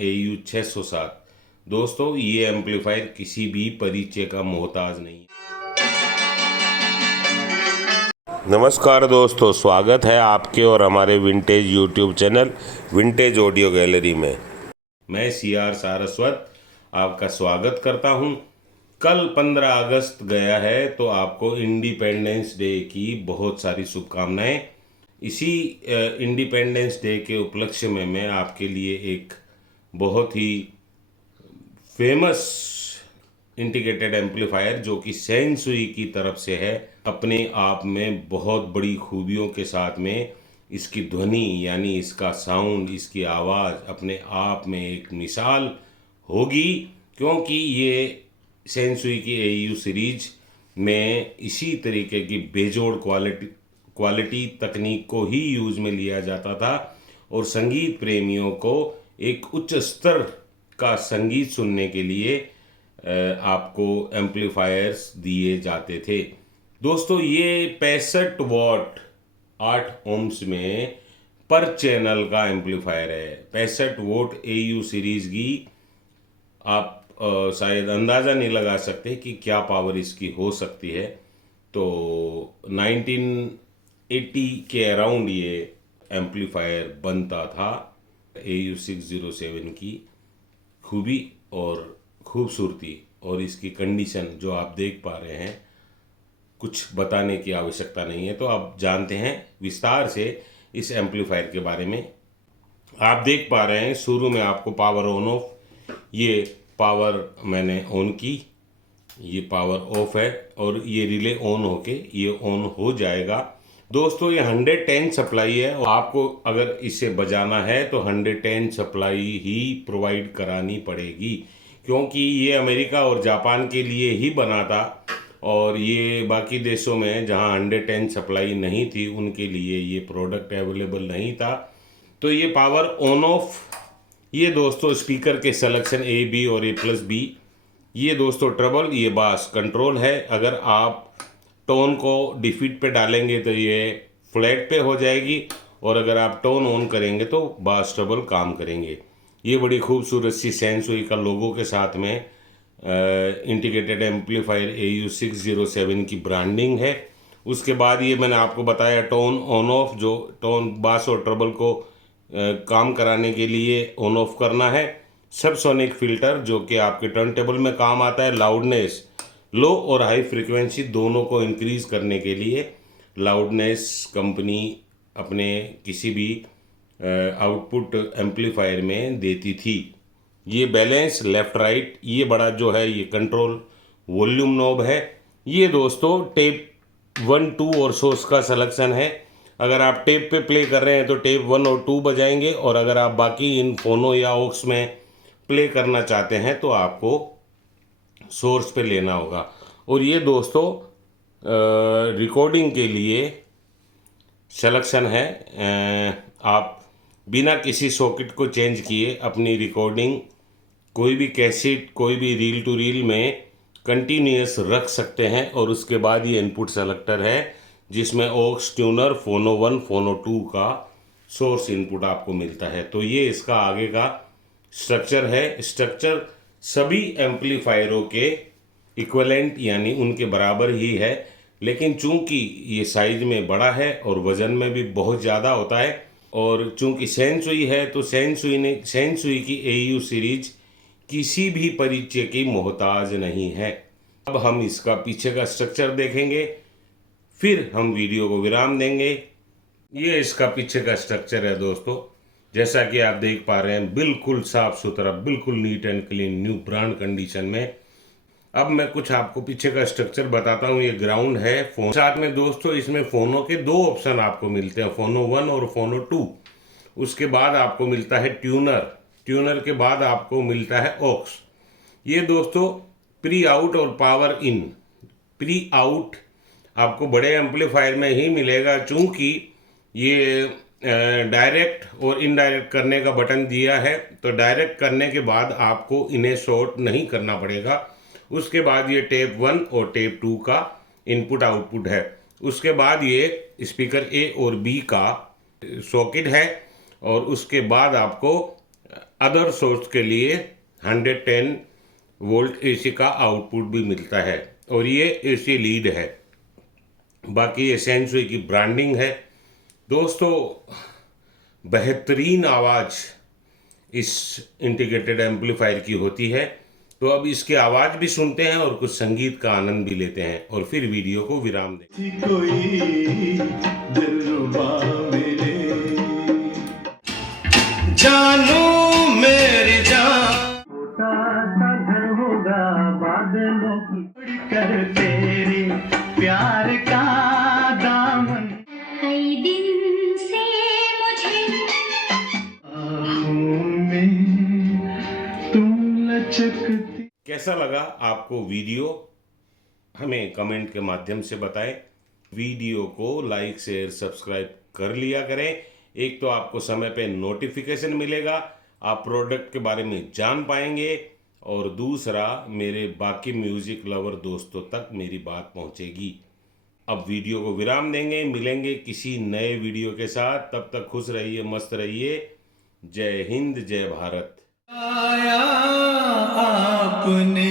AU 607। दोस्तों ये amplifier किसी भी परिचय का मोहताज नहीं। नमस्कार दोस्तों, स्वागत है आपके और हमारे vintage YouTube channel vintage audio gallery में। मैं CR सारस्वत आपका स्वागत करता हूं। कल 15 अगस्त गया है तो आपको इंडिपेंडेंस डे की बहुत सारी शुभकामनाएं। इसी इंडिपेंडेंस डे के उपलक्ष्य में मैं आपके लिए एक बहुत ही फेमस इंटीग्रेटेड एम्पलीफायर जो कि सेंसुई की तरफ से है, अपने आप में बहुत बड़ी खूबियों के साथ में इसकी ध्वनि यानी इसका साउंड, इसकी आवाज़ अपने आप में एक मिसाल होगी, क्योंकि ये सेंसुई की AU सीरीज में इसी तरीके की बेजोड़ क्वालिटी तकनीक को ही यूज़ में लिया जाता था और संगीत प्रेमियों को एक उच्च स्तर का संगीत सुनने के लिए आपको एम्पलीफायर्स दिए जाते थे। दोस्तों ये 65 वॉट 8 ओम्स में पर चैनल का एम्पलीफायर है। 65 वोट AU सीरीज की आप शायद अंदाज़ा नहीं लगा सकते कि क्या पावर इसकी हो सकती है। तो 1980 के अराउंड ये एम्पलीफायर बनता था। AU 607 की खूबी और खूबसूरती और इसकी कंडीशन जो आप देख पा रहे हैं, कुछ बताने की आवश्यकता नहीं है। तो आप जानते हैं विस्तार से इस एम्पलीफायर के बारे में। आप देख पा रहे हैं शुरू में आपको पावर ऑन ऑफ, ये पावर मैंने ऑन की, ये पावर ऑफ है और ये रिले ऑन होके ये ऑन हो जाएगा। दोस्तों ये 110 सप्लाई है और आपको अगर इसे बजाना है तो 110 सप्लाई ही प्रोवाइड करानी पड़ेगी, क्योंकि ये अमेरिका और जापान के लिए ही बना था और ये बाकी देशों में जहां 110 सप्लाई नहीं थी उनके लिए ये प्रोडक्ट अवेलेबल नहीं था। तो ये पावर ऑन ऑफ, ये दोस्तों स्पीकर के सिलेक्शन A B और A+B, ये दोस्तों ट्रबल, ये बास कंट्रोल है। अगर आप टोन को डिफीट पे डालेंगे तो ये फ्लैट पे हो जाएगी और अगर आप टोन ऑन करेंगे तो बास ट्रबल काम करेंगे। ये बड़ी खूबसूरत सी सेंसुई का लोगो के साथ में इंटीग्रेटेड एम्पलीफायर AU 607 की ब्रांडिंग है। उसके बाद ये मैंने आपको बताया टोन ऑन ऑफ, जो टोन बास और ट्रबल को काम कराने के लिए ऑन ऑफ करना है। सबसोनिक फिल्टर जो कि आपके टर्न टेबल में काम आता है। लाउडनेस, लो और हाई फ्रीक्वेंसी दोनों को इंक्रीज करने के लिए लाउडनेस कंपनी अपने किसी भी आउटपुट एम्पलीफायर में देती थी। ये बैलेंस लेफ़्ट राइट, ये बड़ा जो है ये कंट्रोल वॉल्यूम नॉब है। ये दोस्तों टेप 1 2 और सोर्स का सिलेक्शन है। अगर आप टेप पे प्ले कर रहे हैं तो टेप 1 और 2 बजाएंगे और अगर आप बाकी इन फोनो या ऑक्स में प्ले करना चाहते हैं तो आपको सोर्स पे लेना होगा। और ये दोस्तों रिकॉर्डिंग के लिए सिलेक्शन है। आप बिना किसी सॉकेट को चेंज किए अपनी रिकॉर्डिंग कोई भी कैसेट, कोई भी रील टू रील में कंटिन्यूस रख सकते हैं। और उसके बाद ये इनपुट सेलेक्टर है जिसमें ऑक्स, ट्यूनर, फोनो 1, फोनो 2 का सोर्स इनपुट आपको मिलता है। तो ये इसका आगे का स्ट्रक्चर है। स्ट्रक्चर सभी एम्पलीफायरों के इक्विवेलेंट यानी उनके बराबर ही है, लेकिन चूंकि ये साइज में बड़ा है और वज़न में भी बहुत ज़्यादा होता है और चूंकि सेंसुई है तो सेंसुई की AU सीरीज किसी भी परिचय की मोहताज नहीं है। अब हम इसका पीछे का स्ट्रक्चर देखेंगे, फिर हम वीडियो को विराम देंगे। ये इसका पीछे का स्ट्रक्चर है दोस्तों, जैसा कि आप देख पा रहे हैं, बिल्कुल साफ सुथरा, बिल्कुल neat and clean, new brand condition में। अब मैं कुछ आपको पीछे का स्ट्रक्चर बताता हूँ। ये ग्राउंड है फोन, साथ में दोस्तों इसमें फोनो के 2 ऑप्शन आपको मिलते हैं, फोनो 1 और फोनो 2। उसके बाद आपको मिलता है ट्यूनर के बाद आपको मिलता है ऑक्स। ये दोस्तों प्री आउट और पावर इन। प्री आउट आपको बड़े एम्पलीफायर में ही मिलेगा, चूंकि ये डायरेक्ट और इनडायरेक्ट करने का बटन दिया है, तो डायरेक्ट करने के बाद आपको इन्हें शॉर्ट नहीं करना पड़ेगा। उसके बाद ये टेप 1 और टेप 2 का इनपुट आउटपुट है। उसके बाद ये स्पीकर A और B का सॉकेट है और उसके बाद आपको अदर सोर्स के लिए 110 वोल्ट एसी का आउटपुट भी मिलता है और ये एसी लीड है। बाकी ये सेंसुई की ब्रांडिंग है। दोस्तों, बेहतरीन आवाज़ इस इंटीग्रेटेड एम्पलीफायर की होती है। तो अब इसके आवाज़ भी सुनते हैं और कुछ संगीत का आनंद भी लेते हैं और फिर वीडियो को विराम दें। कोई दिलरुबा मिले, जानू मेरी जान, छोटा सा घर होगा बादलों की उड़कर तेरे प्यार का दामन, कई दिन से मुझे आँखों में तुम लचकती। कैसा लगा आपको वीडियो, हमें कमेंट के माध्यम से बताएं। वीडियो को लाइक शेयर सब्सक्राइब कर लिया करें। एक तो आपको समय पे नोटिफिकेशन मिलेगा, आप प्रोडक्ट के बारे में जान पाएंगे, और दूसरा मेरे बाकी म्यूजिक लवर दोस्तों तक मेरी बात पहुंचेगी। अब वीडियो को विराम देंगे, मिलेंगे किसी नए वीडियो के साथ। तब तक खुश रहिए, मस्त रहिए। जय हिंद, जय भारत। आया आपने